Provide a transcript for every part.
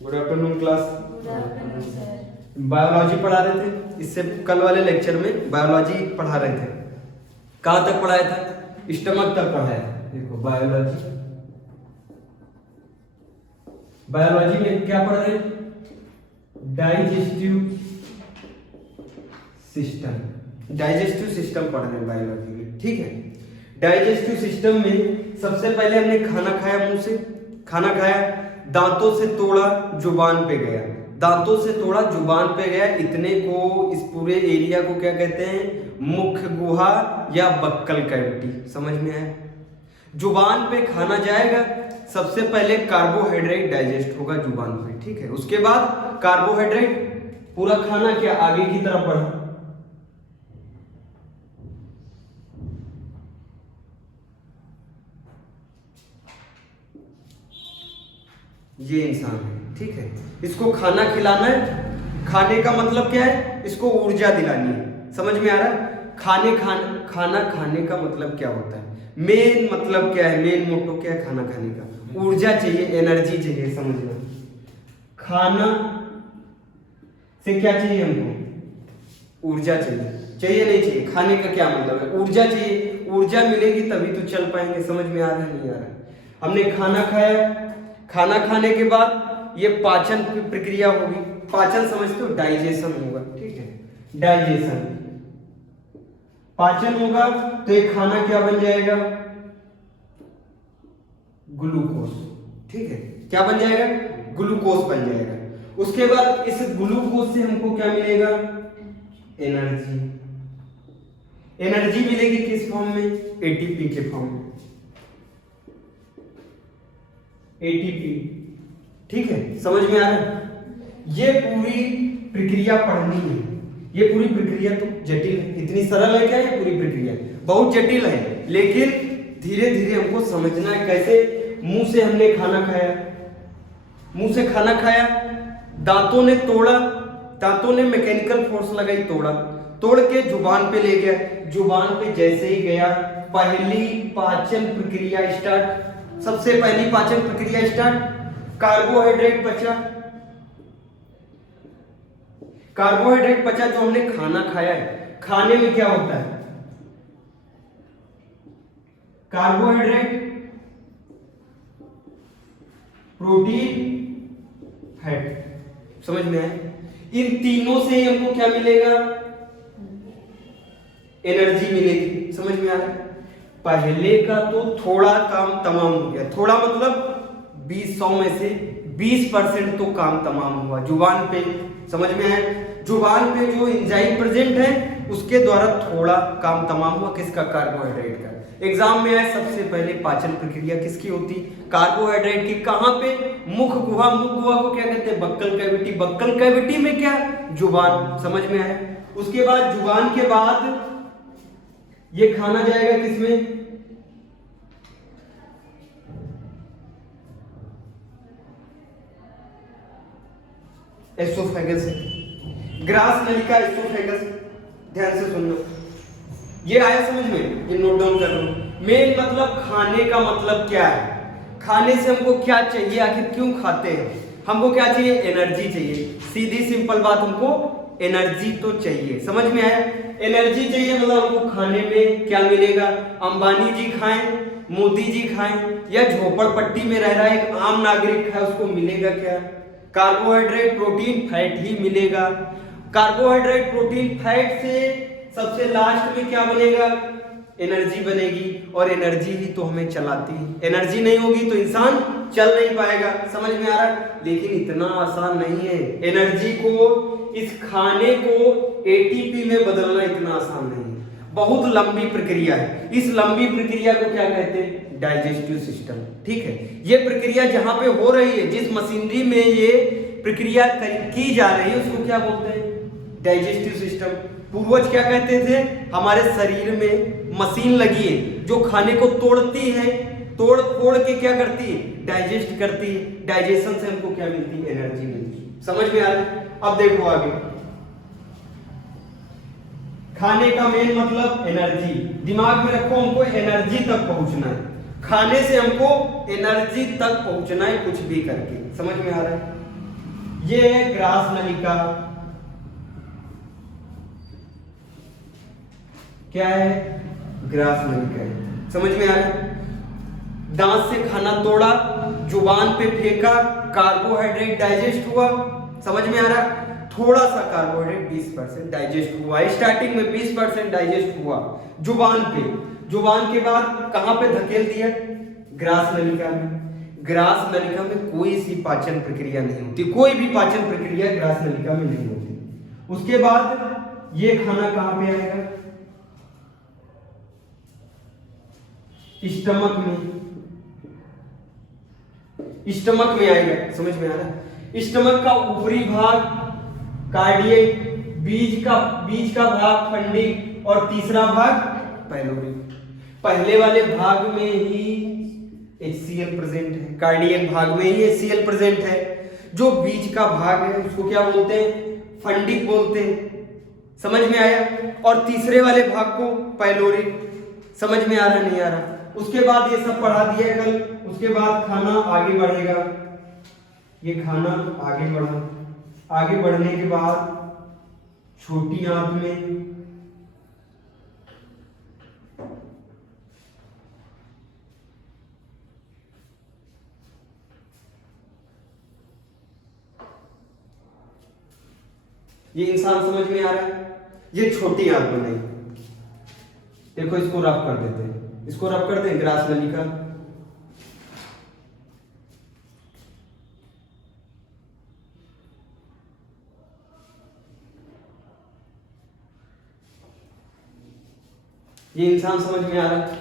Good afternoon class. Good afternoon sir. Biology पढ़ा रहे थे, इससे कल वाले लेक्चर में बायोलॉजी पढ़ा रहे थे। कहाँ तक पढ़ाया था? स्टमक तक पढ़ाया था। देखो बायोलॉजी, बायोलॉजी में क्या पढ़ रहे हैं? Digestive system. डाइजेस्टिव सिस्टम पढ़ रहे हैं बायोलॉजी में, ठीक है। डाइजेस्टिव सिस्टम में सबसे पहले हमने खाना खाया, मुंह से खाना खाया, दांतों से तोड़ा, जुबान पे गया, दांतों से तोड़ा, जुबान पे गया। इतने को, इस पूरे एरिया को क्या कहते हैं? मुख गुहा या बक्कल कैविटी। समझ में आया? जुबान पे खाना जाएगा, सबसे पहले कार्बोहाइड्रेट डाइजेस्ट होगा जुबान पे, ठीक है। उसके बाद कार्बोहाइड्रेट, पूरा खाना क्या आगे की तरफ बढ़ा, ये इंसान है, ठीक है। इसको खाना खिलाना है। खाने का मतलब क्या है? इसको ऊर्जा दिलानी है। समझ में आ रहा है? खाना खाने का मतलब क्या होता है? मेन मतलब क्या है? मेन मोटो क्या है खाना खाने का? ऊर्जा चाहिए, एनर्जी चाहिए। समझना, खाना से क्या चाहिए हमको? ऊर्जा चाहिए। चाहिए नहीं चाहिए? खाने का क्या मतलब है? ऊर्जा चाहिए। ऊर्जा मिलेगी तभी तो चल पाएंगे। समझ में आ रहा है नहीं आ रहा है? हमने खाना खाया, खाना खाने के बाद ये पाचन की प्रक्रिया होगी। पाचन समझते हो? डाइजेशन होगा, ठीक है। डाइजेशन, पाचन होगा तो एक खाना क्या बन जाएगा? ग्लूकोज, ठीक है। क्या बन जाएगा? ग्लूकोज बन जाएगा। उसके बाद इस ग्लूकोज से हमको क्या मिलेगा? एनर्जी। एनर्जी मिलेगी किस फॉर्म में? एटीपी के फॉर्म में, एटीपी, ठीक है। समझ में आ रहा है? ये पूरी प्रक्रिया पढ़नी है। ये पूरी प्रक्रिया तो जटिल है, इतनी सरल है क्या? ये पूरी प्रक्रिया बहुत जटिल है, लेकिन धीरे धीरे हमको समझना है कैसे। मुंह से हमने खाना खाया, मुंह से खाना खाया, दांतों ने तोड़ा, दांतों ने मैकेनिकल फोर्स लगाई, तोड़ा, तोड़ के जुबान पे ले गया। जुबान पे जैसे ही गया, पहली पाचन प्रक्रिया स्टार्ट। सबसे पहली पाचन प्रक्रिया स्टार्ट। कार्बोहाइड्रेट पचा, कार्बोहाइड्रेट पचा जो हमने खाना खाया है। खाने में क्या होता है? Carbohydrate, protein, fat. समझ में आए? इन तीनों से हमको क्या मिलेगा? एनर्जी मिलेगी। समझ में आ रहा है? पहले का तो थोड़ा काम तमाम हो गया। थोड़ा मतलब 100 में से 20% तो काम तमाम हुआ जुबान पे। समझ में आया? जुबान पे जो एंजाइम प्रेजेंट है उसके द्वारा थोड़ा काम तमाम हुआ। किसका? कार्बोहाइड्रेट का। एग्जाम में आए सबसे पहले पाचन प्रक्रिया किसकी होती? कार्बोहाइड्रेट की। कहां पे? मुख गुहा। मुख गुहा को क्या कहते हैं? Buccal cavity. बक्कल कैविटी में क्या? जुबान। समझ में आया? उसके बाद जुबान के बाद ये खाना जाएगा किसमें? एसोफेगस है, ग्रास नलिका, एसोफेगस। ध्यान से सुनना, ये आया समझ में? ये नोट डाउन कर लो। मेन मतलब खाने का मतलब क्या है? खाने से हमको क्या चाहिए? आखिर क्यों खाते हैं? हमको क्या चाहिए? एनर्जी चाहिए। सीधी सिंपल बात, हमको एनर्जी तो चाहिए। समझ में आया? एनर्जी चाहिए मतलब हमको खाने में क्या मिलेगा? अंबानी जी खाएं, मोदी जी खाएं, या झोपड़पट्टी में रह रहा है एक आम नागरिक खाए, उसको मिलेगा क्या? कार्बोहाइड्रेट, प्रोटीन, फैट ही मिलेगा। कार्बोहाइड्रेट, प्रोटीन, फैट से सबसे लास्ट में क्या बनेगा? एनर्जी बनेगी। और एनर्जी ही तो हमें चलाती है। एनर्जी नहीं होगी तो इंसान चल नहीं पाएगा। समझ में आ रहा है? लेकिन इतना आसान नहीं है। एनर्जी को, इस खाने को एटीपी में बदलना इतना आसान नहीं है। बहुत लंबी प्रक्रिया है। इस लंबी प्रक्रिया को क्या कहते हैं? डाइजेस्टिव सिस्टम, ठीक है। ये प्रक्रिया जहां पे हो रही है, जिस मशीनरी में ये प्रक्रिया की जा रही है, उसको क्या बोलते हैं? Digestive system. पूर्वज क्या कहते थे? हमारे शरीर में मशीन लगी है जो खाने को तोड़ती है, तोड़ फोड़ के क्या करती है? डाइजेस्ट करती है। डाइजेशन से हमको क्या मिलती है? एनर्जी मिलती है। समझ में आ रहा है? अब देखो आगे, खाने का मेन मतलब एनर्जी। दिमाग में रखो, हमको एनर्जी तक पहुंचना है। खाने से हमको एनर्जी तक पहुंचना है, कुछ भी करके। समझ में आ रहा है? ये है ग्रास नलिका। क्या है? ग्रास नलिका है। समझ में आ रहा है? दांत से खाना तोड़ा, जुबान पे फेंका, कार्बोहाइड्रेट डाइजेस्ट हुआ। समझ में आ रहा है? थोड़ा सा कार्बोहाइड्रेट 20% डाइजेस्ट हुआ, स्टार्टिंग में 20% डाइजेस्ट हुआ जुबान पे। जुबान के बाद कहां पे धकेल दिया? ग्रास नलिका में। ग्रास नलिका में कोई सी पाचन प्रक्रिया नहीं होती, कोई भी पाचन प्रक्रिया ग्रास नलिका में नहीं होती। उसके बाद ये खाना कहां पे आएगा? स्टमक में। स्टमक में आएगा। समझ में आ रहा है? स्टमक का ऊपरी भाग कार्डियक, बीच का भाग फंडिक और तीसरा भाग पाइलोरिक। पहले वाले भाग में ही HCl प्रेजेंट है, कार्डियक भाग में ही HCl प्रेजेंट है। जो बीच का भाग है उसको क्या बोलते हैं? फंडिक बोलते हैं। समझ में आया? और तीसरे वाले भाग को पाइलोरिक। समझ में आ रहा नहीं आ रहा? उसके बाद ये सब पढ़ा दिया कल। उसके बाद खाना आगे बढ़ेगा। ये खाना आगे बढ़ा, आगे बढ़ने के बाद छोटी आंत में ये इंसान समझ में आ रहा है? ये छोटी आंत में नहीं। देखो इसको रफ कर देते हैं, इसको रफ कर दें। ग्रास नलिका, ये इंसान समझ में आ रहा है?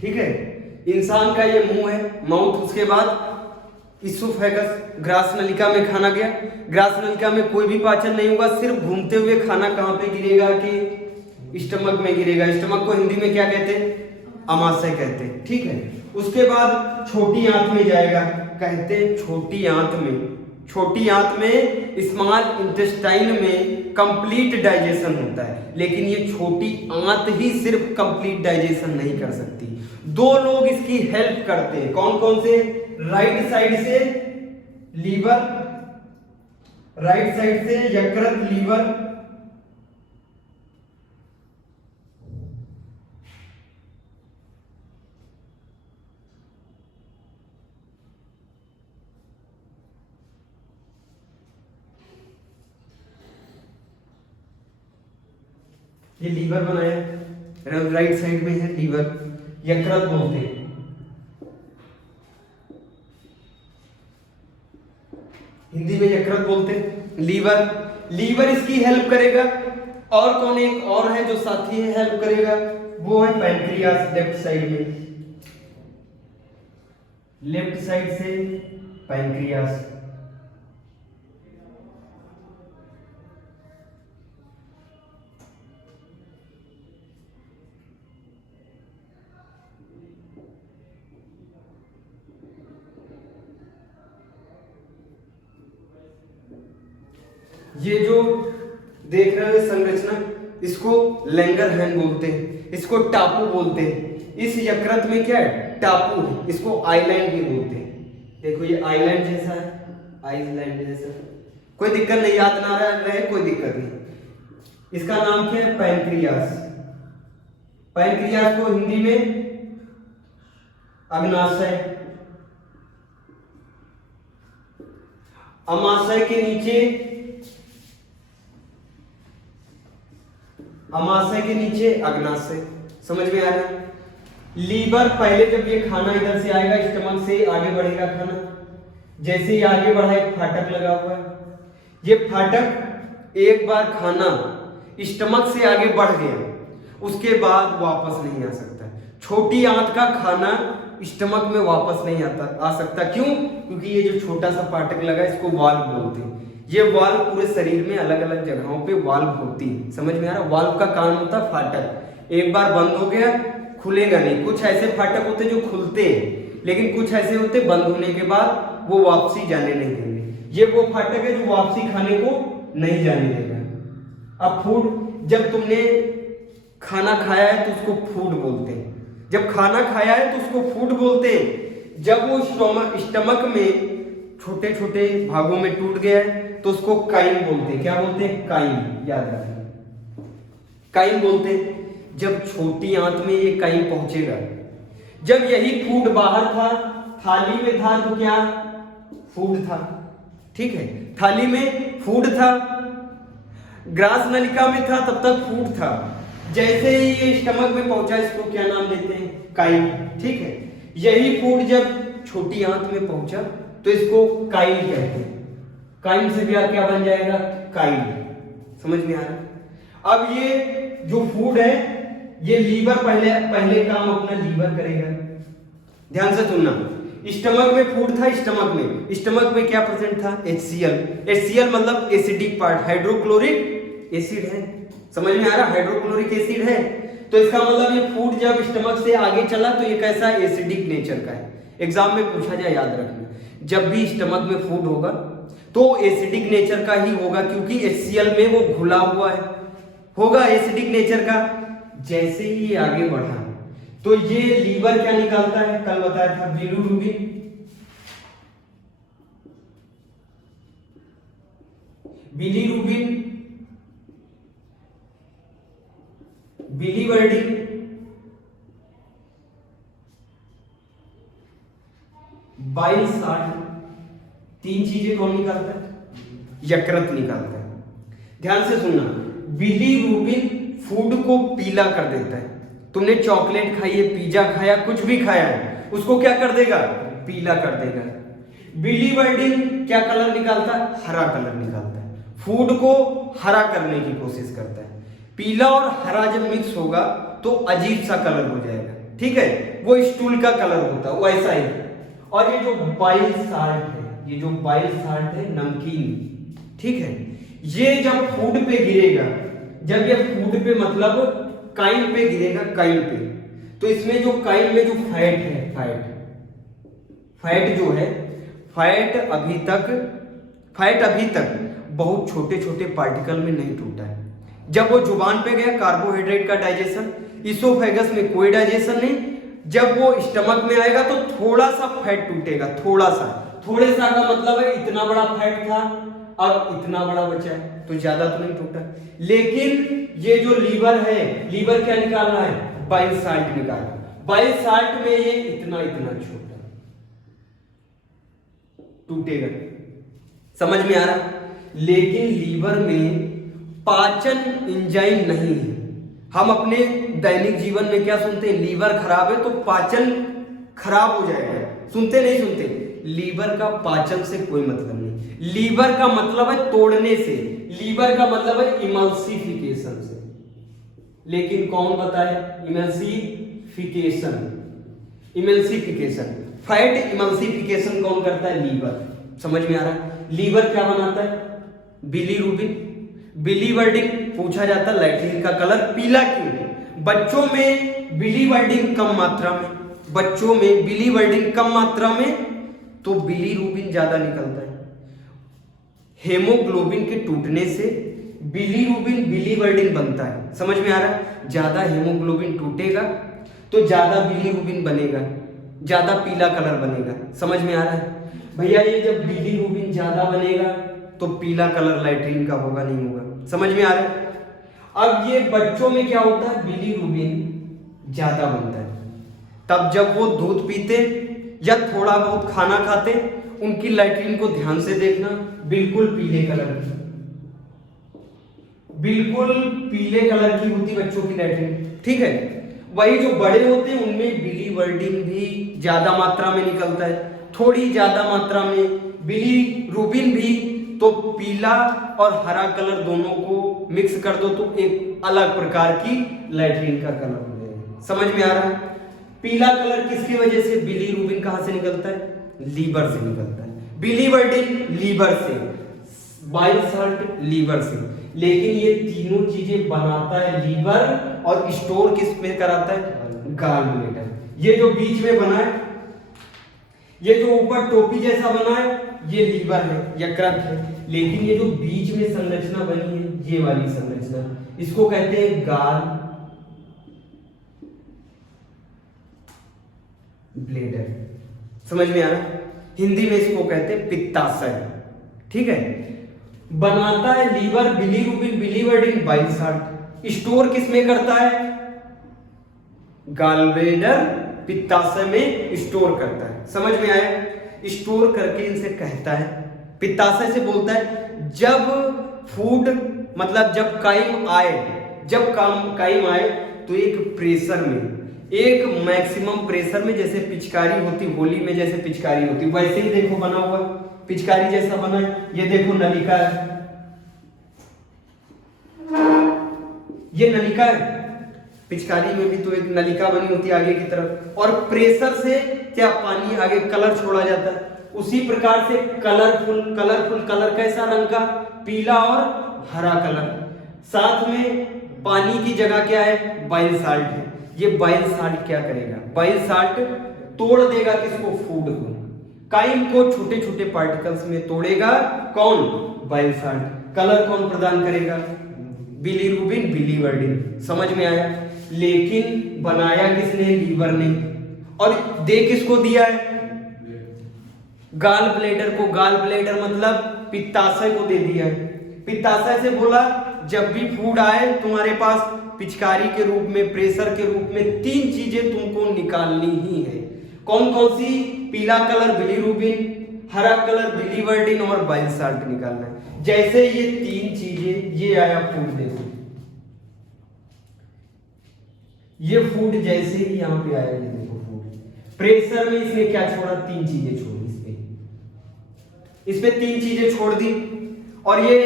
ठीक है, इंसान का ये मुंह है, माउथ। उसके बाद इसोफेगस, ग्रास नलिका में खाना गया। ग्रास नलिका में कोई भी पाचन नहीं होगा, सिर्फ घूमते हुए खाना कहां पे गिरेगा? कि स्टमक में गिरेगा। स्टमक को हिंदी में क्या कहते हैं? अमाशय कहते हैं। ठीक है, उसके बाद छोटी आंत में जाएगा। कहते हैं छोटी आंत में, छोटी आंत में स्मॉल इंटेस्टाइन में कंप्लीट डाइजेशन होता है, लेकिन ये छोटी आंत ही सिर्फ कंप्लीट डाइजेशन नहीं कर सकती। दो लोग इसकी हेल्प करते हैं। कौन कौन से? राइट साइड से लीवर, राइट साइड से यकृत, लीवर, ये लीवर बनाया, राइट साइड में है लीवर, यकृत बोलते हैं। हिंदी में यकृत बोलते हैं। लीवर, लीवर इसकी हेल्प करेगा। और कौन? एक और है जो साथी है, हेल्प करेगा, वो है पैनक्रियास। लेफ्ट साइड में, लेफ्ट साइड से पैनक्रियास। ये जो देख रहे हो संरचना, इसको लैंगरहैंस बोलते हैं, इसको टापू बोलते हैं। इस यकृत में क्या है? टापू है, इसको आइलैंड भी बोलते हैं। देखो ये आइलैंड जैसा है, आइलैंड जैसा। कोई दिक्कत नहीं, याद ना रहे कोई दिक्कत नहीं। इसका नाम क्या है? पैनक्रियास। पैनक्रियास को हिंदी में अग्नाशय। अमाशय के नीचे, अमाशय के नीचे अग्नाशय। समझ में आ रहा है? लीवर, पहले जब ये खाना इधर से आएगा, स्टमक से आगे बढ़ेगा खाना। जैसे ही आगे बढ़ा, एक फाटक लगा हुआ है। ये फाटक, एक बार खाना स्टमक से आगे बढ़ गया, उसके बाद वापस नहीं आ सकता। छोटी आंत का खाना स्टमक में वापस नहीं आ सकता। क्यों? क्योंकि ये जो छोटा सा फाटक लगा, इसको वाल्व बोलते हैं। ये वाल्व पूरे शरीर में अलग अलग जगहों पे वाल्व होती है। समझ में आ रहा? वाल्व का काम होता है फाटक। एक बार बंद हो गया, खुलेगा नहीं। कुछ ऐसे फाटक होते जो खुलते हैं, लेकिन कुछ ऐसे होते बंद होने के बाद वो वापसी जाने नहीं देंगे। ये वो फाटक है जो वापसी खाने को नहीं जाने देगा। अब फूड, जब तुमने खाना खाया है तो उसको फूड बोलते हैं। जब खाना खाया है तो उसको फूड बोलते हैं। जब वो स्टमक में छोटे छोटे भागों में टूट गया है तो उसको काइम बोलते हैं। क्या बोलते हैं? काइम। याद रखना, काइम बोलते हैं। जब छोटी आंत में ये काइम पहुंचेगा, जब यही फूड बाहर था, थाली में था तो क्या फूड था, ठीक है, थाली में फूड था, ग्रास नलिका में था तब तक फूड था। जैसे ही ये स्टमक में पहुंचा इसको क्या नाम देते हैं? काइम, ठीक है। यही फूड जब छोटी आंत में पहुंचा तो इसको काइल कहते हैं। काइल से भी क्या बन जाएगा? काइल। समझ में आ रहा? अब ये जो फूड है ये लीवर पहले काम अपना लीवर करेगा। ध्यान से सुनना, स्टमक में फूड था, स्टमक में क्या प्रेजेंट था? HCl। HCl मतलब एसिडिक पार्ट, हाइड्रोक्लोरिक एसिड है। समझ में आ रहा? हाइड्रोक्लोरिक एसिड है तो इसका मतलब ये फूड जब स्टमक से आगे चला तो ये कैसा एसिडिक नेचर का है। एग्जाम में पूछा जाए, याद रखना, जब भी स्टमक में फूड होगा तो एसिडिक नेचर का ही होगा, क्योंकि HCl में वो घुला हुआ है, होगा एसिडिक नेचर का। जैसे ही ये आगे बढ़ा तो ये लीवर क्या निकालता है? कल बताया था bilirubin. Bilirubin, biliverdin, bile salt, तीन चीजें कौन निकालता है? यकृत निकालता है। ध्यान से सुनना, बिलीरुबिन फूड को पीला कर देता है। तुमने चॉकलेट खाई है, पिज्जा खाया, कुछ भी खाया है, उसको क्या कर देगा? पीला कर देगा। बिलीवर्डिन क्या कलर निकालता है? हरा कलर निकालता है। फूड को हरा करने की कोशिश करता है। पीला और हरा जब मिक्स होगा तो अजीब सा कलर हो जाएगा, ठीक है, वो स्टूल का कलर होता है, वैसा ही। और ये जो बाइल साल्ट है, ये जो बाइल साल्ट है नमकीन, ठीक है, ये जब फूड पे गिरेगा, जब ये फूड पे मतलब काइल पे गिरेगा, काइल पे, तो इसमें जो काइल में जो फैट है, फैट जो है, फैट अभी तक बहुत छोटे छोटे पार्टिकल में नहीं टूटा है। जब वो जुबान पे गया, कार्बोहाइड्रेट का डाइजेशन, इसोफेगस में कोई डाइजेशन नहीं, जब वो स्टमक में आएगा तो थोड़ा सा फैट टूटेगा, थोड़ा सा, थोड़े सा का मतलब है इतना बड़ा फैट था अब इतना बड़ा बचा है, तो ज्यादा तो नहीं टूटा। लेकिन ये जो लीवर है, लीवर क्या निकाल रहा है? बाइल साल्ट निकाल रहा है। बाइल साल्ट में ये इतना इतना छोटा टूटेगा। समझ में आ रहा? लेकिन लीवर में पाचन एंजाइम नहीं है। हम अपने दैनिक जीवन में क्या सुनते हैं? लीवर खराब है तो पाचन खराब हो जाएगा, सुनते नहीं सुनते? लीवर का पाचन से कोई मतलब नहीं। लीवर का मतलब है तोड़ने से, लीवर का मतलब है इमल्सिफिकेशन से। लेकिन कौन बताए? इमल्सिफिकेशन, फैट इमल्सिफिकेशन कौन करता है? लीवर। समझ में आ रहा है? लीवर क्या बनाता है? बिलीरुबिन। बिलीवर्डिन पूछा जाता है लैट्रिन का कलर पीला क्यों? बच्चों में बिलीवर्डिन कम मात्रा में, बच्चों में बिलीवर्डिन कम मात्रा में तो बिलीरुबिन ज्यादा निकलता है। हेमोग्लोबिन के टूटने से बिलीरुबिन बिलीवर्डिन बनता है। समझ में आ रहा है? ज्यादा हेमोग्लोबिन टूटेगा तो ज्यादा बिलीरुबिन बनेगा, ज्यादा पीला कलर बनेगा। समझ में आ रहा है भैया? ये जब बिलीरुबिन ज्यादा बनेगा तो पीला कलर लैट्रिन का होगा नहीं होगा। समझ में आ रहा है? अब ये बच्चों में क्या होता है? बिलीरुबिन ज्यादा बनता है तब जब वो दूध पीते या थोड़ा बहुत खाना खाते, उनकी लैट्रिन को ध्यान से देखना, बिल्कुल पीले कलर की, बिल्कुल पीले कलर की होती बच्चों की लैट्रिन, ठीक है। वही जो बड़े होते हैं उनमें बिलीवर्डिन भी ज्यादा मात्रा में निकलता है, थोड़ी ज्यादा मात्रा में बिलीरुबिन भी। तो पीला और हरा कलर दोनों को मिक्स कर दो तो एक अलग प्रकार की लैट्रिन का कलर हो जाएगा। समझ में आ रहा है? पीला कलर किसकी वजह से? बिलीरुबिन कहां से निकलता है? लीवर से निकलता है। बिलीवर्डिन लीवर से, बाइल साल्ट लीवर से। लेकिन ये तीनों चीजें बनाता है लीवर और स्टोर किस में कराता है? Gall bladder. ये जो बीच में बना है, ये जो ऊपर टोपी जैसा बना है, ये लीवर है, यकृत है। लेकिन ये जो बीच में संरचना बनी है, ये वाली संरचना, इसको कहते हैं गॉल ब्लैडर। समझ में आ रहा है? हिंदी में इसको कहते हैं पित्ताशय, ठीक है। बनाता है liver bilirubin biliverdin bile salt. Store किस में करता है? गॉलब्लैडर पित्ताशय में स्टोर करता है। समझ में आया? स्टोर करके इनसे कहता है, पित्ताशय से बोलता है जब फूड मतलब जब काइम आए, जब काइम आए तो एक प्रेशर में, एक मैक्सिमम प्रेशर में, जैसे पिचकारी होती होली में, जैसे पिचकारी होती वैसे ही देखो बना हुआ पिचकारी जैसा बना है। ये देखो नलिका है, ये नलिका है। पिचकारी में भी तो एक नलिका बनी होती है आगे की तरफ, और प्रेशर से क्या पानी आगे कलर छोड़ा जाता है। उसी प्रकार से कलरफुल कलर कैसा रंग का? पीला और हरा कलर। साथ में पानी की जगह क्या है? बाइल साल्ट है। ये बाइल साल्ट क्या करेगा? बाइल साल्ट तोड़ देगा किसको? फूड को, काइम को छोटे छोटे पार्टिकल्स में तोड़ेगा। कौन? Bile salt. कलर कौन प्रदान करेगा? Bilirubin biliverdin. समझ में आया? लेकिन बनाया किसने? लीवर ने। और दे किसको दिया है? गाल ब्लैडर को। गाल ब्लैडर मतलब पित्ताशय को दे दिया है। पित्ताशय से बोला जब भी फूड आए तुम्हारे पास पिचकारी के रूप में, प्रेशर के रूप में, 3 चीजें तुमको निकालनी ही है। कौन कौन सी? पीला कलर बिलीरुबिन, हरा कलर बिलीवर्डिन और बाइल साल्ट निकालना है। जैसे ये 3 चीजें, ये आया फूड, देखो ये फूड जैसे ही यहां पे आया, ये देखो फूड प्रेशर में इसने क्या छोड़ा? 3 चीजें छोड़ी। इसमें 3 चीजें छोड़ दी, और ये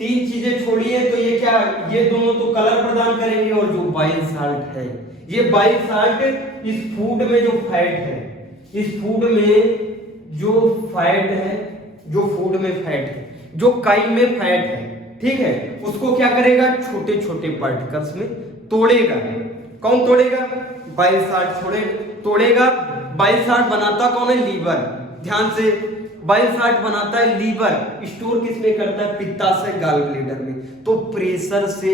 3 चीजें छोड़ी है तो ये क्या? ये दोनों तो कलर प्रदान करेंगे, और जो बाइल साल्ट है, ये बाइल साल्ट इस फूड में जो फैट है, इस फूड में जो फैट है, जो फूड में फैट है, जो काइम में फैट है, ठीक है, उसको क्या करेगा? छोटे छोटे पार्टिकल्स में तोड़ेगा। कौन तोड़ेगा? बाइल साल्ट तोड़ेगा। बाइल साल्ट बनाता कौन है? लीवर। ध्यान से, बाइल साल्ट बनाता है लीवर। स्टोर किस में करता है? पित्ताशय, गॉल ब्लैडर में। तो प्रेशर से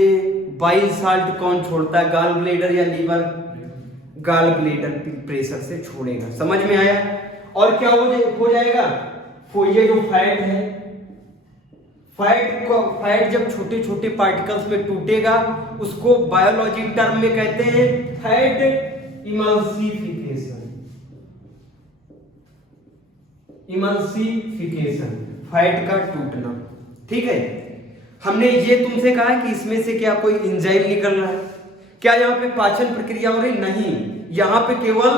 बाइल साल्ट कौन छोड़ता है? गॉल ब्लैडर या लीवर? गॉल ब्लैडर प्रेशर से छोड़ेगा। समझ में आया? और क्या हो जाएगा? ये जो फैट है, फैट जब छोटे छोटे पार्टिकल्स में टूटेगा, उसको बायोलॉजी टर्म में कहते हैं फैट इमल्सिफिकेशन। इमल्सिफिकेशन, फैट का टूटना, ठीक है। हमने ये तुमसे कहा है कि इसमें से क्या कोई एंजाइम निकल रहा है? क्या यहाँ पे पाचन प्रक्रिया हो रही? नहीं, यहाँ पे केवल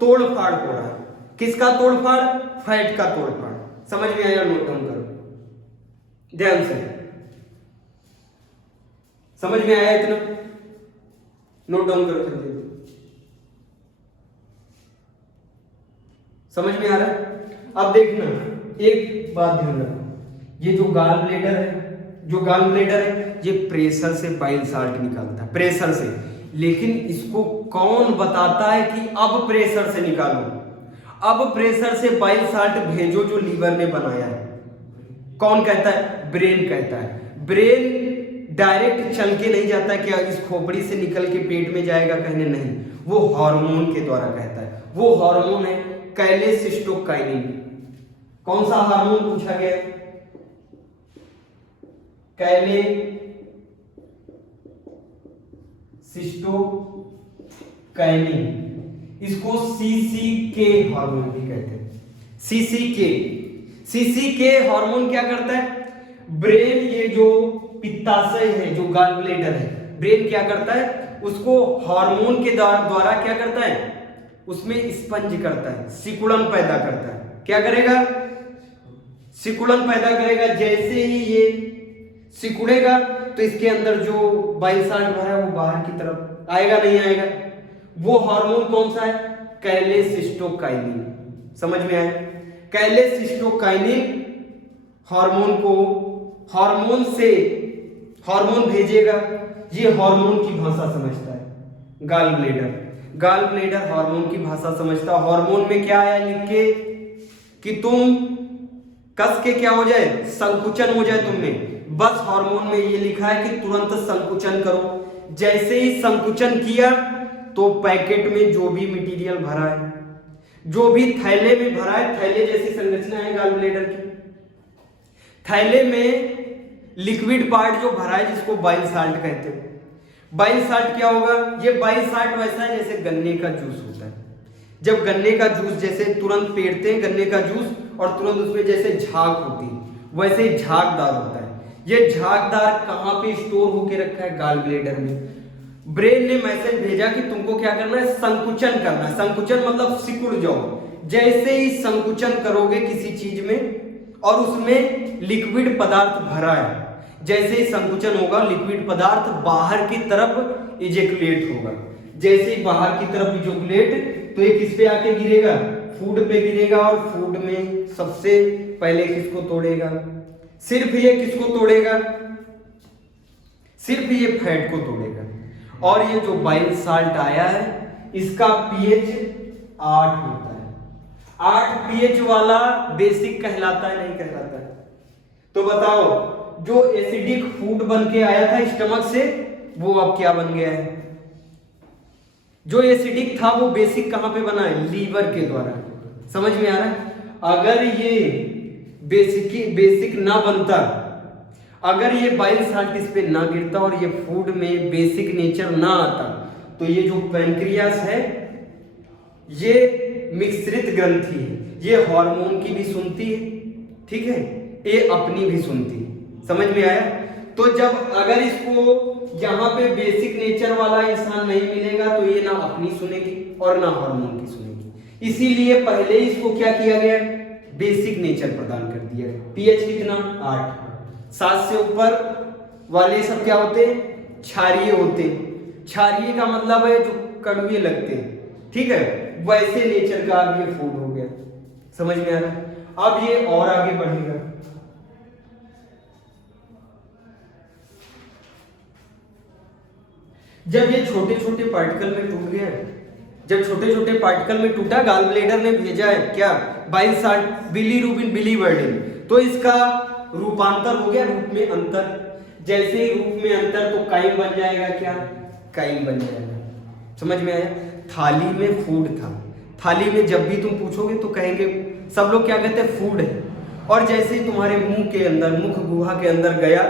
तोड़फाड़ हो रहा है। किसका तोड़फाड़? फैट का तोड़फाड़। समझ में आया? नोट डाउन करो ध्यान से। समझ में आया इतना? नोट डाउन करो जल्दी। समझ में आ रहा है? अब देखना, एक बात ध्यान रखो, ये जो गॉल ब्लैडर है, ये प्रेशर से बाइल साल्ट निकालता है, प्रेशर से। लेकिन इसको कौन बताता है कि अब प्रेशर से निकालो, अब प्रेशर से बाइल साल्ट भेजो जो लीवर ने बनाया है? कौन कहता है? ब्रेन कहता है। ब्रेन डायरेक्ट चल के नहीं जाता क्या इस खोपड़ी से निकल के पेट में जाएगा कहने? नहीं, वो हार्मोन के द्वारा कहता है। वो हार्मोन है कैलेसिस्टोकाइनिन। कौन सा हार्मोन पूछा गया? कैलेसिस्टोकाइनिन। इसको सीसीके हार्मोन भी कहते हैं। सीसीके हार्मोन क्या करता है? ब्रेन, ये जो पित्ताशय है, जो गॉल ब्लैडर है, ब्रेन क्या करता है? उसको हार्मोन के द्वारा क्या करता है? उसमें स्पंज करता है, सिकुड़न पैदा करता है। क्या करेगा? सिकुड़न पैदा करेगा। जैसे ही ये सिकुड़ेगा तो इसके अंदर जो बाइल साल्ट भरा है वो बाहर की तरफ आएगा, नहीं आएगा? वो हार्मोन कौन सा है? कैलेसिस्टोकाइनिन। समझ में आया? कैलेसिस्टोकाइनिन हार्मोन भेजेगा। ये हार्मोन की भाषा समझता है गॉल ब्लैडर हार्मोन की भाषा समझता है। हार्मोन में क्या आया लिख के कि तुम कस के क्या हो जाए? संकुचन हो जाए तुम में। बस हार्मोन में ये लिखा है कि तुरंत संकुचन करो। जैसे ही संकुचन किया तो पैकेट में जो भी मटेरियल भरा है, जो भी थैले में भरा है, थैले जैसी संरचना है गॉल ब्लैडर की, थैले में लिक्विड पार्ट जो भरा है जिसको बाइल साल्ट कहते हैं। बाइल साल्ट क्या होगा? ये बाइल साल्ट वैसा है जैसे गन्ने का जूस होता है। जब गन्ने का जूस जैसे तुरंत पेड़ते हैं गन्ने का जूस और तुरंत उसमें जैसे झाग होती है, वैसे ही झागदार होता है। ये झागदार कहाँ पे स्टोर होके रखा है? गॉल ब्लैडर में। ब्रेन ने मैसेज भेजा कि तुमको क्या करना है? संकुचन करना है। संकुचन मतलब सिकुड़ जाओ। जैसे ही संकुचन करोगे किसी चीज में और उसमें लिक्विड पदार्थ भरा है, जैसे ही संकुचन होगा लिक्विड पदार्थ बाहर की तरफ इजेकुलेट होगा। जैसे ही बाहर की तरफ इजेकुलेट, तो ये किस पे आके गिरेगा? फूड पे गिरेगा। और फूड में सबसे पहले किसको तोड़ेगा? सिर्फ ये किसको तोड़ेगा? सिर्फ ये फैट को तोड़ेगा। और ये जो बाइल साल्ट आया है इसका पीएच 8 होता है। 8 पीएच वाला बेसिक कहलाता है, नहीं कहलाता है? तो बताओ, जो एसिडिक फूड बन के आया था स्टमक से, वो अब क्या बन गया है? जो एसिडिक था वो बेसिक कहां पे बना है? लीवर के द्वारा। समझ में आ रहा है? अगर ये बेसिक ना बनता, अगर ये बाइल साल्ट इस पे ना गिरता और ये फूड में बेसिक नेचर ना आता, तो ये जो पैंक्रियास है ये मिश्रित ग्रंथि है। ये हार्मोन की भी सुनती है, ठीक है, ये अपनी भी सुनती है। समझ में आया? तो जब अगर इसको यहाँ पे बेसिक नेचर वाला इंसान नहीं मिलेगा तो ये ना अपनी सुनेगी और ना हार्मोन की सुनेगी। इसीलिए पहले इसको क्या किया गया? बेसिक नेचर प्रदान कर दिया गया। पीएच कितना? 8। 7 से ऊपर वाले सब क्या होते हैं? क्षारीय होते हैं। क्षारीय का मतलब है जो कड़वे लगते हैं, ठीक है, वैसे नेचर का अब ये फूड हो गया। समझ में आ रहा है? अब ये और आगे बढ़ेगा। जब ये छोटे छोटे पार्टिकल में टूट गया, जब छोटे छोटे पार्टिकल में टूटा, गॉल ब्लैडर ने भेजा है क्या? Bile salt, bilirubin, biliverdin. तो इसका रूपांतर हो गया रूप में अंतर। जैसे ही रूप में अंतर तो काइम बन जाएगा। क्या? काइम बन जाएगा। समझ में आया? थाली में फूड था। थाली में जब भी तुम पूछोगे तो कहेंगे सब लोग क्या कहते हैं? फूड है। और जैसे ही तुम्हारे मुंह के अंदर, मुख गुहा के अंदर गया,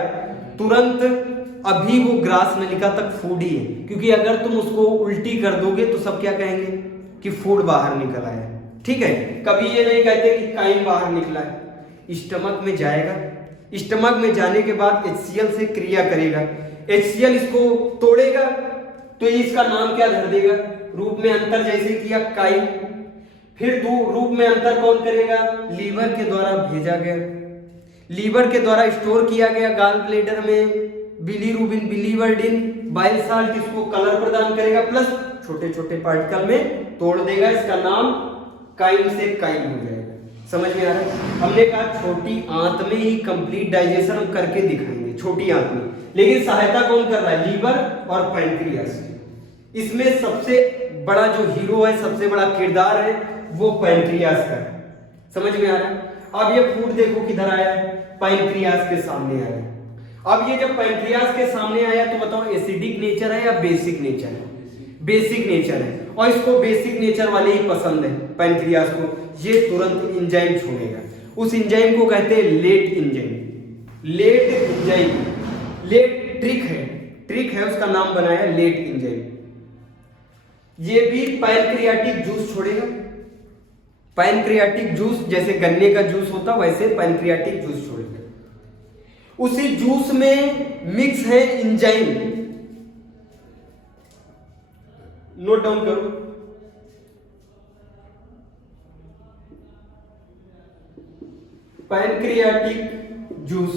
तुरंत अभी वो ग्रास नलिका तक फूड ही है। क्योंकि अगर तुम उसको उल्टी कर दोगे तो सब क्या कहेंगे? कि फूड बाहर निकल आया। ठीक है, कभी ये नहीं कहते कि काइम बाहर निकला है। स्टमक में जाएगा, स्टमक में जाने के बाद HCl से क्रिया करेगा, HCl इसको तोड़ेगा, तो इसका नाम क्या धर देगा? रूप में अंतर जैसे किया काइम। फिर रूप में अंतर कौन करेगा? लीवर के द्वारा भेजा गया, लीवर के द्वारा स्टोर किया गया गॉल ब्लैडर में बिलीरुबिन, बिलीवर्डिन, बाइल साल्ट इसको कलर प्रदान करेगा, प्लस छोटे छोटे पार्टिकल में तोड़ देगा। इसका नाम काइम से काइम हो जाएगा। समझ में आ रहा है? हमने कहा छोटी आंत में ही कंप्लीट डाइजेशन हम करके दिखाएंगे, छोटी आंत में, लेकिन सहायता कौन कर रहा है? लीवर और पैंक्रियास। इसमें सबसे बड़ा जो हीरो है, सबसे बड़ा किरदार है, वो पैंक्रियास का है। समझ में आ रहा है? अब ये फूड देखो किधर आया है? पैंक्रियास के सामने आया है। अब ये जब पैंक्रियास के सामने आया तो बताओ एसिडिक नेचर है या बेसिक नेचर है? बेसिक नेचर है। और इसको बेसिक नेचर वाले ही पसंद है पैंक्रियास को। ये तुरंत एंजाइम छोड़ेगा। उस एंजाइम को कहते हैं late enzyme. Late enzyme, late trick है उसका नाम बनाया लेट एंजाइम। ये भी पैनक्रियाटिक जूस छोड़ेगा। पैनक्रियाटिक जूस जैसे गन्ने का जूस होता वैसे पैनक्रियाटिक जूस छोड़ेगा। उसी जूस में मिक्स है एंजाइम, नोट डाउन करो। पैनक्रियाटिक जूस,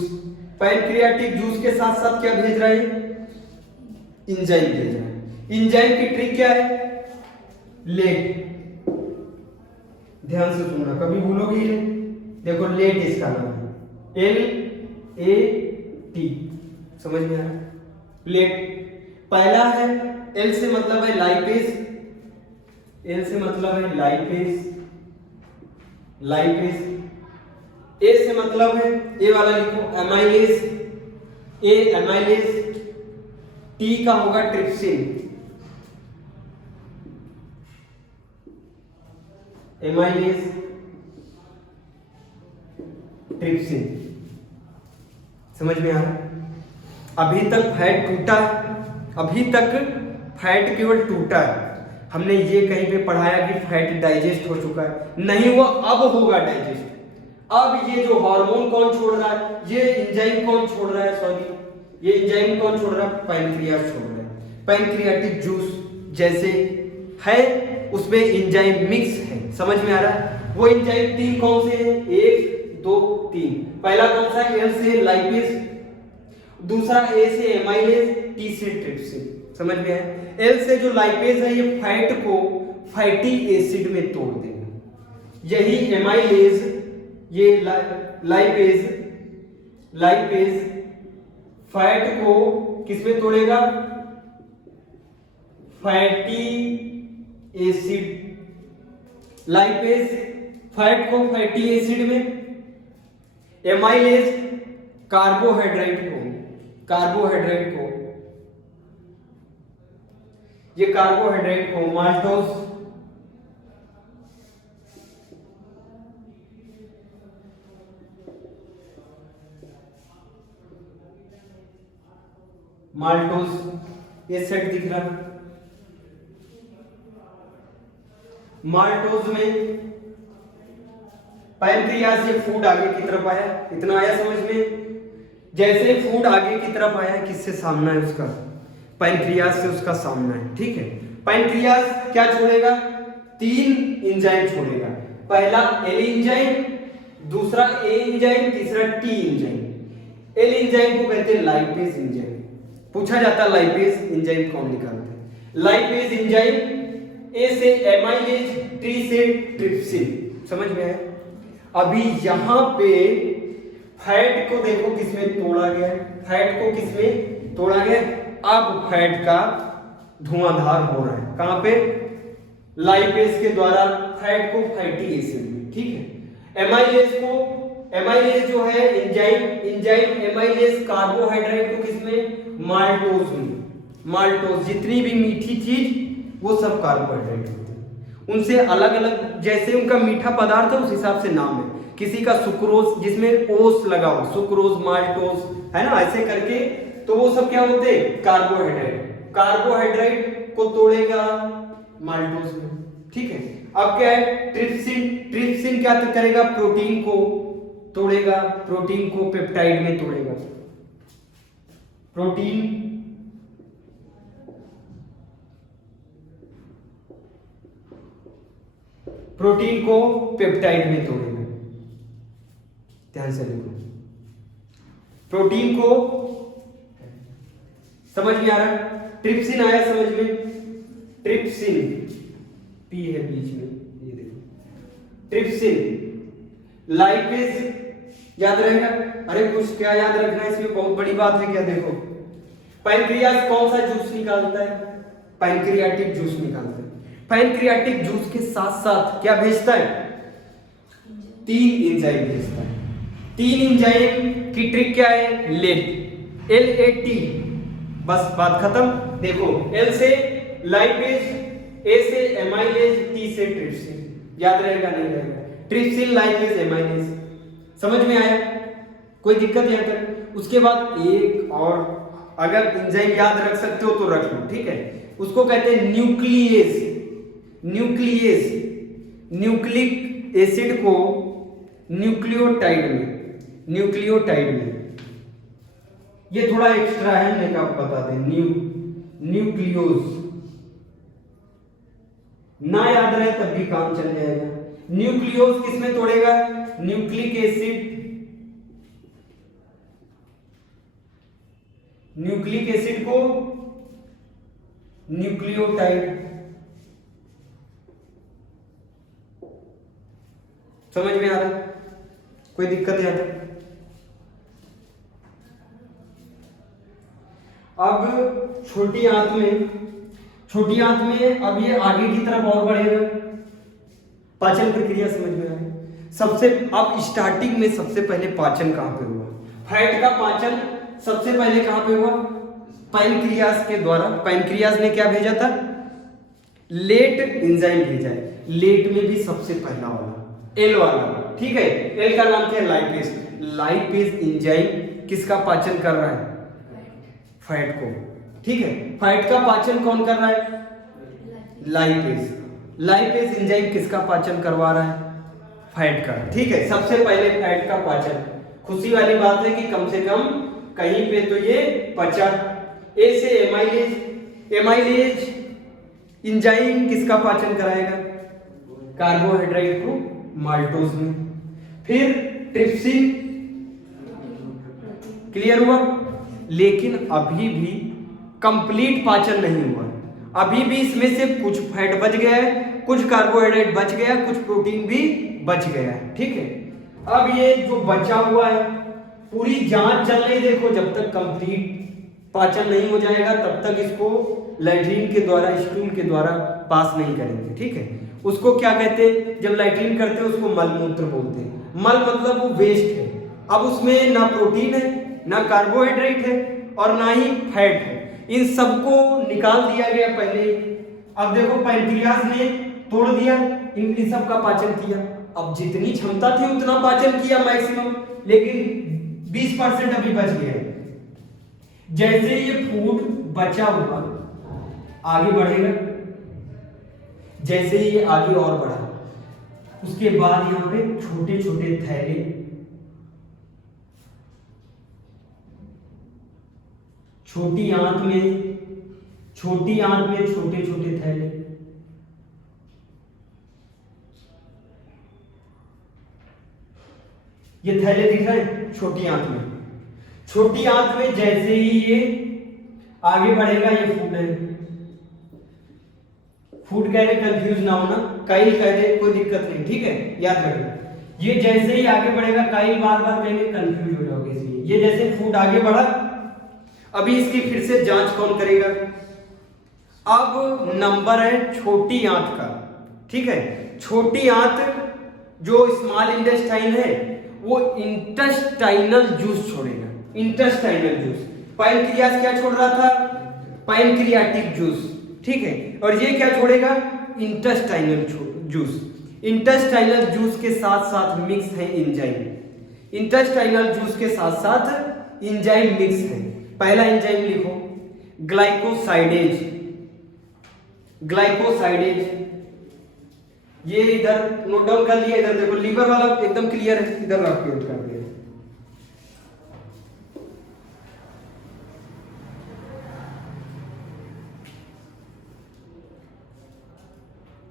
पैनक्रियाटिक जूस के साथ साथ क्या भेज रहा है? एंजाइम भेज रहा है। एंजाइम की ट्रिक क्या है? लेट। ध्यान से सुनना, कभी भूलोगे ही नहीं। देखो लेट इसका नाम है, LAT। समझ में आ रहा है? लेट पहला है, L से मतलब है लाइपेज, L से मतलब है लाइपेज, लाइपेज। A से मतलब है, A वाला लिखो एमाइलेज, A एमाइलेज। T का होगा ट्रिप्सिन, एमाइलेज, ट्रिप्सिन। समझ में आ रहा है? अभी तक फैट टूटा है, अभी तक फैट केवल टूटा है। हमने ये कहीं पे पढ़ाया कि फैट डाइजेस्ट हो चुका है, नहीं, वो अब होगा डाइजेस्ट। अब ये जो हार्मोन कौन छोड़ रहा है, ये एंजाइम कौन छोड़ रहा है, सॉरी, ये एंजाइम कौन छोड़ रहा है, पैनक्रियास छोड़ रहा है। पैनक्रियाटिक जूस जैसे है उसमें एंजाइम मिक्स है। समझ में आ रहा है? वो एंजाइम 3 कौन से हैं, 1 2 3। पहला कौन सा है, एल से लाइपेज, दूसरा ए से एमाइलेज, टी से ट्रिप्सिन। समझ में आया? एल से जो लाइपेज है ये फैट को फैटी एसिड में तोड़ देगा। यही एमाइलेज, ये लाइपेज फैट को किसमें तोड़ेगा, फैटी एसिड। लाइपेज फैट को फैटी एसिड में, एमाइलेज कार्बोहाइड्रेट को, ये कार्बोहाइड्रेट को माल्टोज, ये सेट दिख रहा है। माल्टोज में पैनक्रियास से फूड आगे की तरफ आया, इतना आया समझ में? जैसे फूड आगे की तरफ आया, किससे सामना है उसका, पैनक्रियास से उसका सामना है। ठीक है, पैनक्रियास क्या छोड़ेगा, 3 एंजाइम छोड़ेगा। पहला एल एंजाइम, दूसरा ए एंजाइम, तीसरा टी एंजाइम। एल एंजाइम को कहते हैं लाइपेज एंजाइम। पूछा जाता है लाइपेज एंजाइम कौन निकालते हैं। लाइपेज एंजाइम ए से एमाइलेज, टी से ट्रिप्सिन। समझ में आया? अभी यहां पे फैट को देखो किसमें तोड़ा गया है, फैट को किसमें तोड़ा गया। अब फैट का धुआंधार हो रहा है, कहां पे, लाइपेज के द्वारा फैट को फैटी एसिड में। ठीक है, एमाइलेज जो है एंजाइम एमाइलेज कार्बोहाइड्रेट को किसमें, माल्टोज में। माल्टोज जितनी भी मीठी चीज वो सब कार्बोहाइड्रेट होते हैं। उनसे अलग अलग जैसे उनका मीठा पदार्थ है उस हिसाब से नाम है। किसी का सुक्रोज जिसमें ओस लगा हो, सुक्रोज, माल्टोज, है ना, ऐसे करके, तो वो सब क्या होते हैं, कार्बोहाइड्रेट को तोड़ेगा माल्टोज में। ठीक है, अब क्या है, ट्रिप्सिन क्या करेगा, प्रोटीन को तोड़ेगा, प्रोटीन को पेप्टाइड में तोड़ेगा। प्रोटीन को पेप्टाइड में तोड़ेगा। ध्यान से देखो, प्रोटीन को, समझ में आ रहा है? ट्रिप्सिन आया समझ में, ट्रिप्सिन पी है बीच में, ये देखो ट्रिप्सिन। लाइपेज याद रहेगा, अरे कुछ क्या याद रखना है इसमें, बहुत बड़ी बात है क्या। देखो पैनक्रियास कौन सा जूस निकालता है, पैनक्रियाटिक जूस निकालता है। पैनक्रियाटिक जूस के साथ साथ क्या भेजता है, 3 एंजाइम भेजता है। 3 एंजाइम की ट्रिक क्या है, लेट, LAT, बस बात खत्म। देखो एल से लाइपेज, ए से एमाइलेज, टी से ट्रिप्सिन। याद रहेगा नहीं रहेगा, ट्रिप्सिन, लाइपेज, एमाइलेज। समझ में आया, कोई दिक्कत यहाँ तक? उसके बाद एक और अगर एंजाइम याद रख सकते हो तो रख लो। ठीक है, उसको कहते हैं न्यूक्लियेज। न्यूक्लिक एसिड को न्यूक्लियोटाइड में, ये थोड़ा एक्स्ट्रा है, मैं आपको बता दें, न्यूक्लियोज ना याद रहे तब भी काम चल जाएगा। न्यूक्लियोज किसमें तोड़ेगा, न्यूक्लिक एसिड को न्यूक्लियोटाइड। समझ में आ रहा, कोई दिक्कत यहां तक? अब छोटी आंत में अब ये आगे की तरफ और बढ़ेगा। पाचन प्रक्रिया समझ में आ रही है? सबसे अब स्टार्टिंग में सबसे पहले पाचन कहां पे हुआ, फैट का पाचन सबसे पहले कहां पे हुआ, पैनक्रियास के द्वारा। पैनक्रियास ने क्या भेजा था, लेट एंजाइम भेजा है। लेट में भी सबसे पहला वाला एल वाला, ठीक है। एल का नाम क्या है? लाइपेज। लाइपेज एंजाइम किसका पाचन कर रहा है? फैट को, ठीक है। फैट का पाचन कौन कर रहा है? लाइपेज। लाइपेज एंजाइम किसका पाचन करवा रहा है? फैट का, ठीक है। सबसे पहले फैट का पाचन। खुशी वाली बात है कि कम से कम कहीं पे तो ये पचा। ए से एमाइलेज। एमाइलेज एंजाइम किसका पाचन कराएगा? कार्बोहाइड्रेट को माल्टोज में। फिर ट्रिप्सिन, क्लियर हुआ? लेकिन अभी भी कंप्लीट पाचन नहीं हुआ। अभी भी इसमें से कुछ फैट बच गया है, कुछ कार्बोहाइड्रेट बच गया, कुछ प्रोटीन भी बच गया है, ठीक है। अब ये जो बचा हुआ है पूरी जांच चल रही, देखो जब तक कंप्लीट पाचन नहीं हो जाएगा तब तक इसको लैट्रिन के द्वारा, स्टूल के द्वारा पास नहीं करेंगे, ठीक है। उसको क्या कहते हैं? जब लैट्रिन करते हैं उसको मलमूत्र बोलते हैं। मल मतलब वो वेस्ट है। अब उसमें ना प्रोटीन है, ना कार्बोहाइड्रेट है और ना ही फैट है। इन सबको निकाल दिया गया पहले। अब देखो पैंक्रियाज ने तोड़ दिया, इन सब का पाचन किया। अब जितनी क्षमता थी उतना पाचन किया मैक्सिमम, लेकिन 20% अभी बच गया है। जैसे ये फूड बचा हुआ आगे बढ़ेगा, जैसे ये आगे और बढ़ा, उसके बाद यहाँ पे छोटे छोटे थैले, छोटी आंत में छोटे छोटे थैले, ये थैले दिख रहे हैं छोटी आंत में। छोटी आंत में जैसे ही ये आगे बढ़ेगा, ये फूड है। फूड कह रहे, कंफ्यूज ना होना, काइल कह दे कोई दिक्कत नहीं, ठीक है, याद रखना। ये जैसे ही आगे बढ़ेगा, काइल बार बार कहेंगे कंफ्यूज हो जाओगे इसलिए। ये जैसे फूड आगे बढ़ा, अभी इसकी फिर से जांच कौन करेगा? अब नंबर है छोटी आंत का, ठीक है। छोटी आंत जो स्मॉल इंटेस्टाइन है वो इंटेस्टाइनल जूस छोड़ेगा। Intestinal juice. पैनक्रियाज क्या छोड़ रहा था? पैनक्रियाटिक जूस, ठीक है। और ये क्या छोड़ेगा? Intestinal juice. इंटेस्टाइनल जूस के साथ साथ मिक्स है एंजाइम। इंटेस्टाइनल जूस के साथ साथ एंजाइम मिक्स है। पहला एंजाइम लिखो, ग्लाइकोसाइडेज। ग्लाइकोसाइडेज ये इधर नोट डाउन कर लिया। इधर देखो लीवर वाला एकदम क्लियर है, इधर रख नोट कर दिया।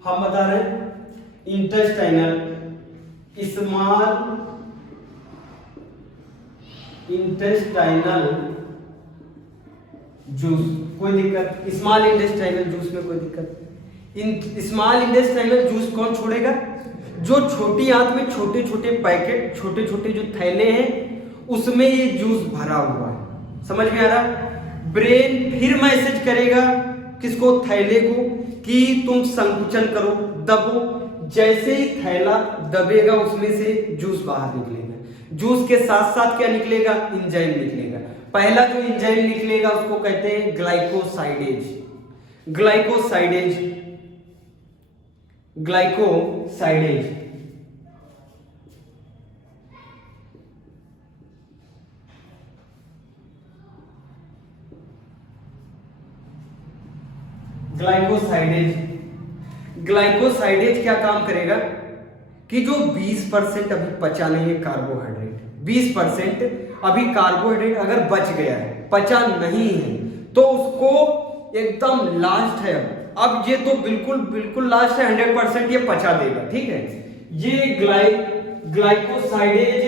हम बता रहे हैं इंटेस्टाइनल स्मॉल इंटेस्टाइनल जूस, कोई दिक्कत? स्मॉल इंटेस्टाइनल जूस में कोई दिक्कत? स्मॉल इंटेस्टाइनल जूस कौन छोड़ेगा? जो छोटी आंत में छोटे छोटे पैकेट, छोटे छोटे जो थैले हैं उसमें ये जूस भरा हुआ है। समझ में आ रहा? ब्रेन फिर मैसेज करेगा किसको? थैले को, कि तुम संकुचन करो, दबो। जैसे ही थैला दबेगा उसमें से जूस बाहर निकलेगा। जूस के साथ साथ क्या निकलेगा? एंजाइम निकलेगा। पहला जो एंजाइम निकलेगा उसको कहते हैं glycosidase. Glycosidase, glycosidase. Glycosidase. Glycosidase क्या काम करेगा कि जो 20% अभी बचा नहीं है कार्बोहाइड्रेट, 20% अभी कार्बोहाइड्रेट अगर बच गया है, पचा नहीं है, तो उसको एकदम लास्ट है। अब ये तो बिल्कुल लास्ट है, 100% ये पचा देगा, ठीक है। ये ग्लाइकोसाइडेज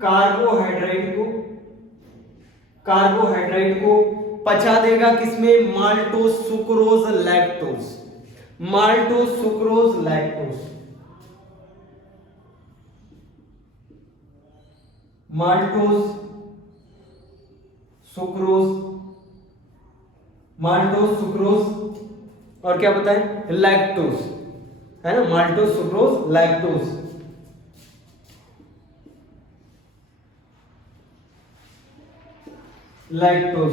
कार्बोहाइड्रेट को पचा देगा किसमें? Maltose, sucrose, lactose. Maltose, sucrose, lactose. Maltose, sucrose और क्या बताएं? लैक्टोज, है ना। Maltose, sucrose, lactose. लैक्टोज,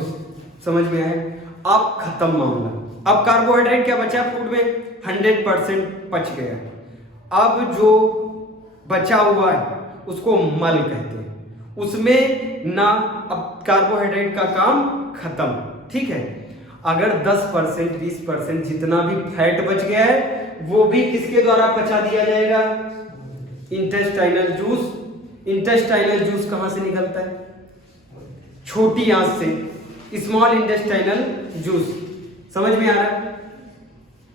समझ में आए? अब खत्म मामला। अब कार्बोहाइड्रेट क्या बचा फूड में? 100% पच गया। अब जो बचा हुआ है उसको मल कहते हैं। उसमें ना अब कार्बोहाइड्रेट का काम खत्म, ठीक है। अगर 10% 20% जितना भी फैट बच गया है वो भी किसके द्वारा पचा दिया जाएगा? Intestinal juice. इंटेस्टाइनल जूस कहां से निकलता है? छोटी आंत से, स्मॉल इंटेस्टाइनल जूस। समझ में आ रहा है?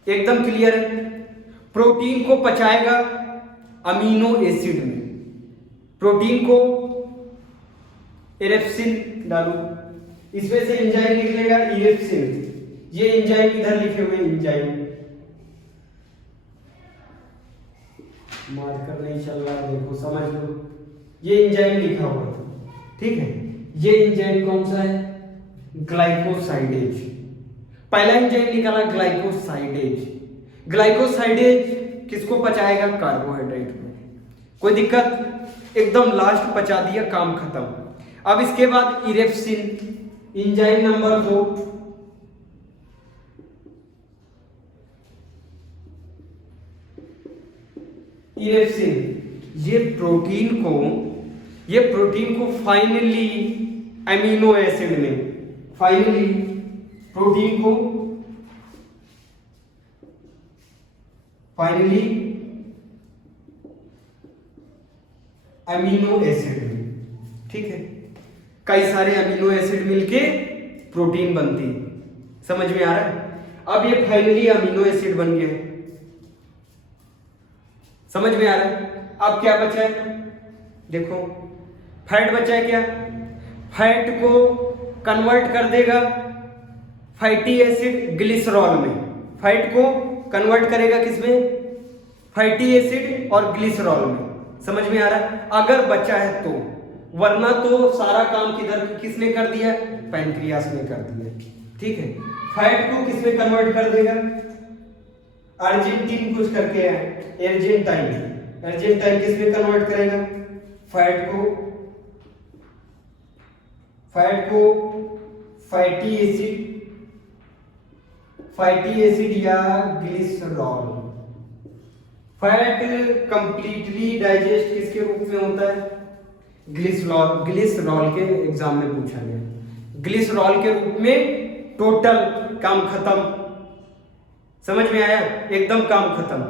एकदम क्लियर है। प्रोटीन को पचाएगा अमीनो एसिड में। प्रोटीन को इरेप्सिन डालो, इसमें से एंजाइम निकलेगा इरेप्सिन। ये एंजाइम इधर लिखे हुए एंजाइम, मार्कर नहीं चल रहा, देखो समझ लो, ये एंजाइम लिखा हुआ है, ठीक है। ये एंजाइम कौन सा है? ग्लाइकोसाइडेज। पहला एंजाइम निकाला ग्लाइकोसाइडेज। ग्लाइकोसाइडेज किसको पचाएगा? कार्बोहाइड्रेट को। कोई दिक्कत? एकदम लास्ट पचा दिया, काम खत्म। अब इसके बाद इरेप्सिन, एंजाइम नंबर 2। इरेप्सिन ये प्रोटीन को फाइनली अमीनो एसिड में, फाइनली प्रोटीन को फाइनली अमीनो एसिड में, ठीक है। कई सारे अमीनो एसिड मिलके प्रोटीन बनती है। समझ में आ रहा है? अब ये फाइनली अमीनो एसिड बन गया है। समझ में आ रहा है? अब क्या बचा है? देखो फैट बचा है। क्या? फैट को कन्वर्ट कर देगा फैटी एसिड ग्लिसरॉल में। फैट को कन्वर्ट करेगा किसमें? फैटी एसिड और ग्लिसरॉल में। समझ में आ रहा है? अगर बचा है तो, वरना तो सारा काम किसने कर दिया? पैंक्रियास ने कर दिया, ठीक है। फैट को किसमें कन्वर्ट कर देगा? अर्जेंटीन कुछ करके है, अर्जेंटाइन किसमें कन्वर्ट करेगा? फैट को फैटी एसिड या ग्लिसरॉल। फैट कंप्लीटली डाइजेस्ट किसके रूप में होता है? ग्लिसरॉल के एग्जाम में पूछा गया। ग्लिसरॉल के रूप में टोटल काम खत्म। समझ में आया? एकदम काम खत्म।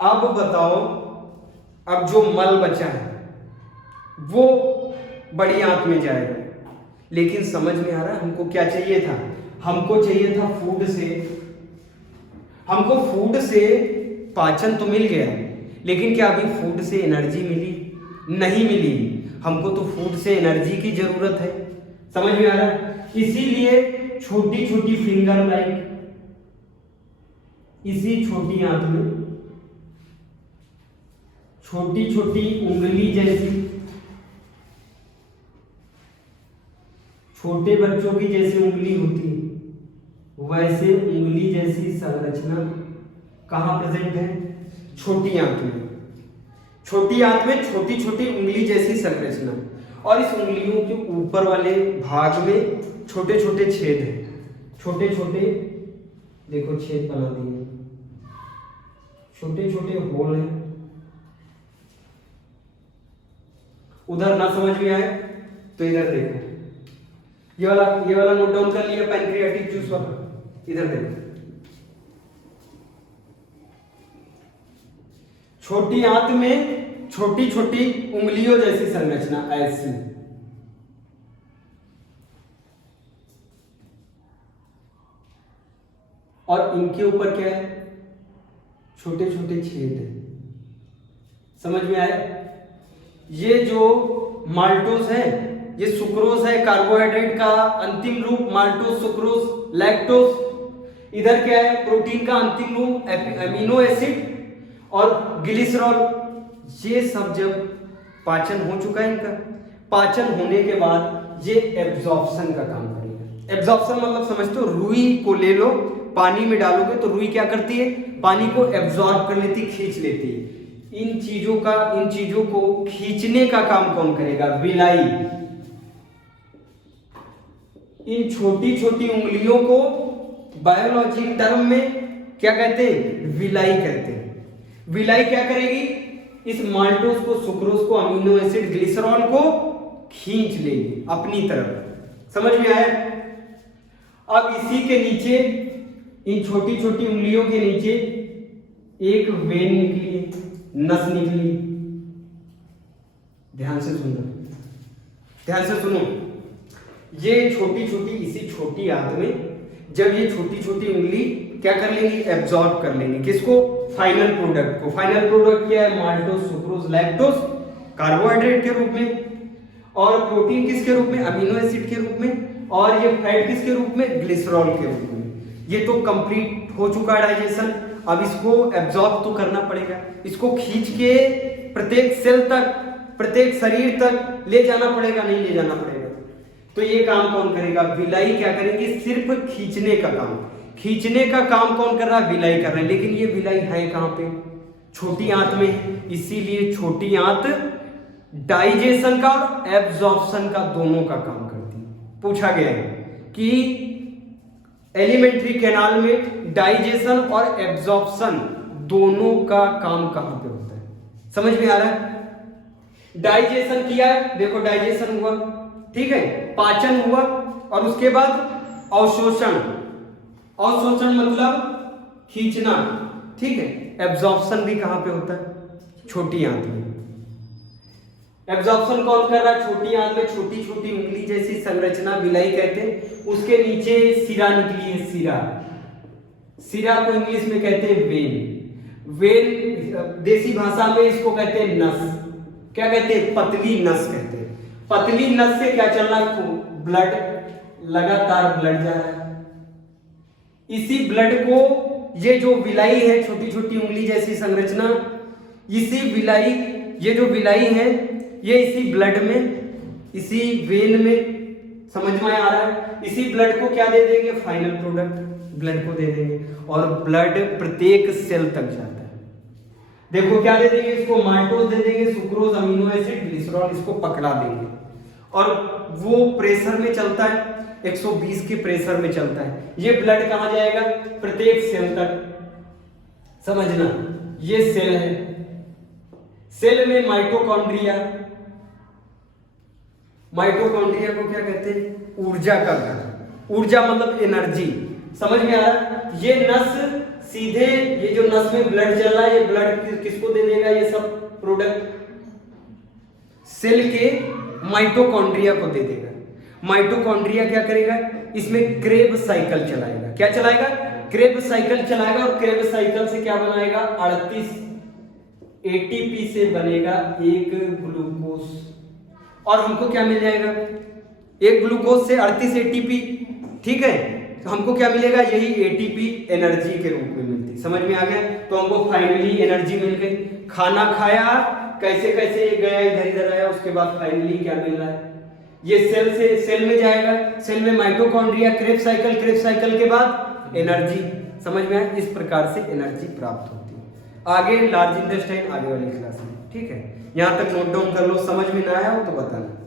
अब बताओ, अब जो मल बचा है वो बड़ी आंत में जाएगा, लेकिन समझ में आ रहा है हमको क्या चाहिए था? हमको चाहिए था फूड से, हमको फूड से पाचन तो मिल गया, लेकिन क्या अभी फूड से एनर्जी मिली? नहीं मिली। हमको तो फूड से एनर्जी की जरूरत है। समझ में आ रहा है? इसीलिए छोटी छोटी फिंगर लाइक, इसी छोटी आंत में छोटी छोटी उंगली जैसी, छोटे बच्चों की जैसे उंगली होती है वैसे उंगली जैसी संरचना कहां प्रेजेंट है? छोटी आंत में। छोटी आंत में छोटी छोटी उंगली जैसी संरचना, और इस उंगलियों के ऊपर वाले भाग में छोटे छोटे छेद हैं। छोटे छोटे देखो छेद बना दिए, छोटे छोटे होल हैं। उधर ना समझ में आए तो इधर देखो, ये वाला नोट डाउन कर लिया, पैंक्रियाटिक जूस वाला। इधर देखो, छोटी आंत में छोटी छोटी उंगलियों जैसी संरचना ऐसी, और इनके ऊपर क्या है? छोटे छोटे छेद है। समझ में आया? ये जो माल्टोस है, ये सुक्रोज है, कार्बोहाइड्रेट का अंतिम रूप माल्टोस, सुक्रोज, लैक्टोस। इधर क्या है? प्रोटीन का अंतिम रूप अमीनो एसिड और ग्लिसरॉल। ये सब जब पाचन हो चुका है, इनका पाचन होने के बाद ये एब्जॉर्प्शन का काम करेगा। एब्जॉर्प्शन मतलब समझते हो? रुई को ले लो, पानी में डालोगे तो रुई क्या करती है? पानी को एब्जॉर्ब कर लेती, खींच लेती है। इन चीजों को खींचने का काम कौन करेगा? विलाई। इन छोटी छोटी उंगलियों को बायोलॉजी टर्म में क्या कहते हैं? विलाई कहते हैं। विलाई क्या करेगी, इस माल्टोज को, सुक्रोज को, अमीनो एसिड, ग्लिसरॉल को खींच लेगी अपनी तरफ। समझ में आया? अब इसी के नीचे, इन छोटी छोटी उंगलियों के नीचे एक वेन निकली है, नस निकली। ध्यान से सुनो, ध्यान से सुनो। ये छोटी छोटी, इसी छोटी आंत में जब ये छोटी छोटी उंगली क्या कर लेंगी, एब्जॉर्ब कर लेंगे किसको, फाइनल प्रोडक्ट को। फाइनल प्रोडक्ट क्या है, माल्टोज, सुक्रोज, लैक्टोज कार्बोहाइड्रेट के रूप में, और प्रोटीन किसके रूप में, अमीनो एसिड के रूप में, और ये फैट किसके रूप में, ग्लिसरॉल के रूप में। ये तो कंप्लीट हो चुका डाइजेशन। अब इसको एब्जॉर्ब तो करना पड़ेगा, इसको खींच के प्रत्येक सेल तक, प्रत्येक शरीर तक ले जाना पड़ेगा, नहीं ले जाना पड़ेगा। तो ये काम कौन करेगा, विलाई क्या करेगी, सिर्फ खींचने का काम। खींचने का काम कौन कर रहा है, विलाई कर रहा है। लेकिन ये विलाई है कहां पे, छोटी आंत में, इसीलिए छोटी आंत डाइजेशन का और एब्जॉर्प्शन का दोनों का काम करती है। पूछा गया है कि एलिमेंट्री कैनाल में डाइजेशन और एब्जॉर्प्शन दोनों का काम कहां पे होता है, समझ में आ रहा है? डाइजेशन किया है, देखो डाइजेशन हुआ, ठीक है, पाचन हुआ, और उसके बाद अवशोषण। अवशोषण मतलब खींचना, ठीक है। एब्जॉर्प्शन भी कहां पे होता है, छोटी आंत में। एब्जॉर्प्शन कौन कर रहा है, छोटी आंत में, छोटी छोटी उंगली जैसी संरचना विलाई कहते हैं। उसके नीचे सिरा निकली है, सिरा। सिरा को इंग्लिश में कहते हैं वेन। वेन देसी भाषा में इसको कहते हैं नस। क्या कहते हैं, पतली नस कहते हैं। पतली नस से क्या चल रहा है, ब्लड, लगातार ब्लड जा रहा है। इसी ब्लड को, ये जो विलाई है, छोटी छोटी उंगली जैसी संरचना, इसी विलाई, ये जो विलाई है, ये इसी ब्लड में, इसी वेन में, समझ में आ रहा है, इसी ब्लड को क्या दे देंगे, फाइनल प्रोडक्ट ब्लड को दे देंगे, और ब्लड प्रत्येक सेल तक जाता है। देखो क्या दे देंगे इसको, माल्टोज दे देंगे, सुक्रोज, अमीनो एसिड, ग्लिसरॉल, इसको पकड़ा देंगे, और वो प्रेशर में चलता है, 120 के प्रेशर में चलता है। ये ब्लड कहां जाएगा, प्रत्येक सेल तक। समझना, ये सेल है, सेल में माइटोकॉन्ड्रिया, माइटोकॉन्ड्रिया को क्या कहते हैं, ऊर्जा का घर। ऊर्जा मतलब एनर्जी, समझ में आ रहा? ये नस सीधे, ये जो नस में ब्लड चल रहा है, ये ब्लड किसको दे देगा, ये सब प्रोडक्ट सेल के माइटोकॉन्ड्रिया को दे देगा। माइटोकॉन्ड्रिया क्या करेगा, इसमें क्रेब साइकिल चलाएगा। क्या चलाएगा, क्रेब साइकिल चलाएगा, और क्रेब साइकिल से क्या बनाएगा, 38 एटीपी से बनेगा एक ग्लूकोज, और हमको क्या मिल जाएगा, एक ग्लूकोज से 38 एटीपी, ठीक है। तो हमको क्या मिलेगा, यही एटीपी एनर्जी के रूप में मिलती। समझ में आ गया? तो हमको फाइनली एनर्जी मिल गई। खाना खाया, कैसे कैसे ये गया, इधर इधर आया, उसके बाद फाइनली क्या मिल रहा है, ये सेल से सेल में जाएगा, सेल में mitochondria, Krebs cycle, Krebs cycle के बाद एनर्जी। समझ में आया? इस प्रकार से एनर्जी प्राप्त होती है। आगे लार्ज इंटेस्टाइन आगे वाली क्लास में, ठीक है। यहां तक नोट डाउन कर लो, समझ में ना आया हो तो बताना।